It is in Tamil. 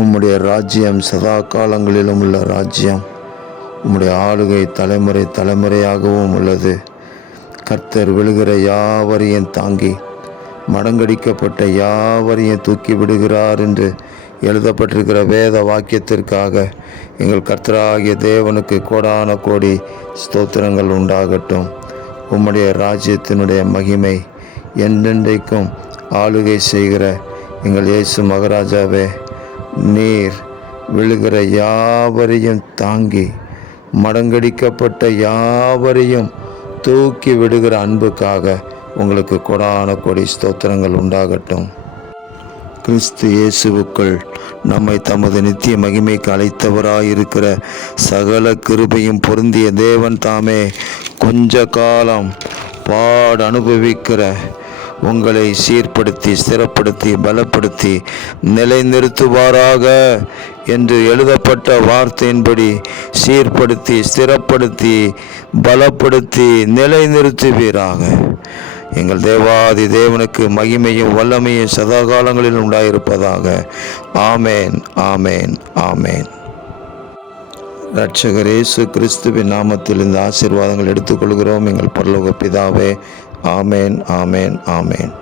உம்முடைய ராஜ்யம் சதா காலங்களிலும் உள்ள ராஜ்யம். உம்முடைய ஆளுகை தலைமுறை தலைமுறையாகவும் உள்ளது. கர்த்தர் விழுகிற யாவரையும் தாங்கி மடங்கடிக்கப்பட்ட யாவரையும் தூக்கி விடுகிறார் என்று எழுதப்பட்டிருக்கிற வேத வாக்கியத்திற்காக எங்கள் கர்த்தராகிய தேவனுக்கு கோடான கோடி ஸ்தோத்திரங்கள் உண்டாகட்டும். உம்முடைய ராஜ்யத்தினுடைய மகிமை என்றென்றைக்கும் ஆளுகை செய்கிற எங்கள் இயேசு மகாராஜாவே, நீர் விழுகிற யாவரையும் தாங்கி மடங்கடிக்கப்பட்ட யாவரையும் தூக்கி விடுகிற அன்புக்காக உங்களுக்கு கொடான கொடி ஸ்தோத்திரங்கள் உண்டாகட்டும். கிறிஸ்து இயேசுவுக்குள் நம்மை தமது நித்திய மகிமைக்கு அழைத்தவராயிருக்கிற சகல கிருபையும் பொருந்திய தேவன் தாமே கொஞ்ச காலம் பாடு அனுபவிக்கிற உங்களை சீர்படுத்தி ஸ்திரப்படுத்தி பலப்படுத்தி நிலைநிறுத்துவாராக என்று எழுதப்பட்ட வார்த்தையின்படி சீர்படுத்தி ஸ்திரப்படுத்தி பலப்படுத்தி நிலைநிறுத்துவீராக. எங்கள் தேவாதி தேவனுக்கு மகிமையும் வல்லமையும் சதா காலங்களில் உண்டாயிருப்பதாக. ஆமேன், ஆமேன், ஆமேன். இரட்சகர் இயேசு கிறிஸ்துவின் நாமத்தில் இந்த ஆசீர்வாதங்கள் எடுத்துக்கொள்கிறோம் எங்கள் பரலோக பிதாவே. ஆமேன், ஆமேன், ஆமேன்.